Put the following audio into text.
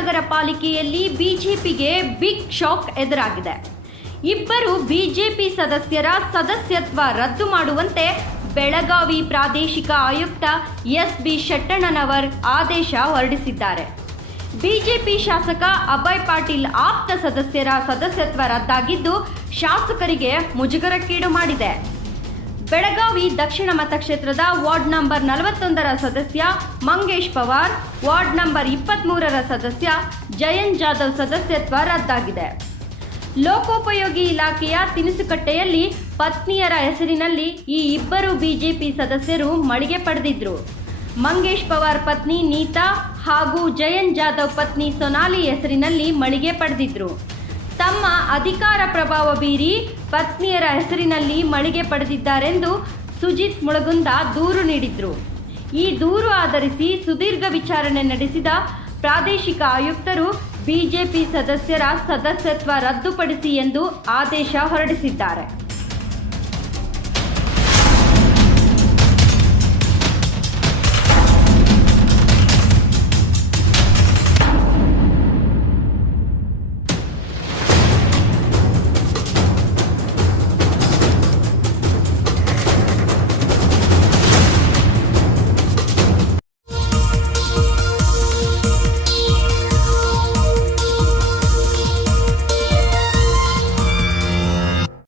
ಮಹಾನಗರ ಪಾಲಿಕೆಯಲ್ಲಿ ಬಿಜೆಪಿಗೆ ಬಿಗ್ ಶಾಕ್ ಎದುರಾಗಿದೆ. ಇಬ್ಬರು ಬಿಜೆಪಿ ಸದಸ್ಯರ ಸದಸ್ಯತ್ವ ರದ್ದು ಮಾಡುವಂತೆ ಬೆಳಗಾವಿ ಪ್ರಾದೇಶಿಕ ಆಯುಕ್ತ ಎಸ್.ಬಿ. ಶೆಟ್ಟಣ್ಣನವರ್ ಆದೇಶ ಹೊರಡಿಸಿದ್ದಾರೆ. ಬಿಜೆಪಿ ಶಾಸಕ ಅಭಯ್ ಪಾಟೀಲ್ ಆಪ್ತ ಸದಸ್ಯರ ಸದಸ್ಯತ್ವ ರದ್ದಾಗಿದ್ದು ಶಾಸಕರಿಗೆ ಮುಜುಗರಕ್ಕೀಡು ಮಾಡಿದೆ. ಬೆಳಗಾವಿ ದಕ್ಷಿಣ ಮತಕ್ಷೇತ್ರದ ವಾರ್ಡ್ ನಂಬರ್ 41ರ ಸದಸ್ಯ ಮಂಗೇಶ್ ಪವಾರ್, ವಾರ್ಡ್ ನಂಬರ್ 23ರ ಸದಸ್ಯ ಜಯಂತ್ ಜಾಧವ್ ಸದಸ್ಯತ್ವ ರದ್ದಾಗಿದೆ. ಲೋಕೋಪಯೋಗಿ ಇಲಾಖೆಯ ತಿನಿಸುಕಟ್ಟೆಯಲ್ಲಿ ಪತ್ನಿಯರ ಹೆಸರಿನಲ್ಲಿ ಈ ಇಬ್ಬರು ಬಿಜೆಪಿ ಸದಸ್ಯರು ಮಳಿಗೆ ಪಡೆದಿದ್ರು. ಮಂಗೇಶ್ ಪವಾರ್ ಪತ್ನಿ ನೀತಾ ಹಾಗೂ ಜಯಂತ್ ಜಾಧವ್ ಪತ್ನಿ ಸೊನಾಲಿ ಹೆಸರಿನಲ್ಲಿ ಮಳಿಗೆ ಪಡೆದಿದ್ರು. ತಮ್ಮ ಅಧಿಕಾರ ಪ್ರಭಾವ ಬೀರಿ ಪತ್ನಿಯರ ಹೆಸರಿನಲ್ಲಿ ಮಳಿಗೆ ಪಡೆದಿದ್ದಾರೆಂದು ಸುಜಿತ್ ಮುಳಗುಂದ ದೂರು ನೀಡಿದ್ರು. ಈ ದೂರು ಆಧರಿಸಿ ಸುದೀರ್ಘ ವಿಚಾರಣೆ ನಡೆಸಿದ ಪ್ರಾದೇಶಿಕ ಆಯುಕ್ತರು ಬಿಜೆಪಿ ಸದಸ್ಯರ ಸದಸ್ಯತ್ವ ರದ್ದುಪಡಿಸಿ ಎಂದು ಆದೇಶ ಹೊರಡಿಸಿದ್ದಾರೆ.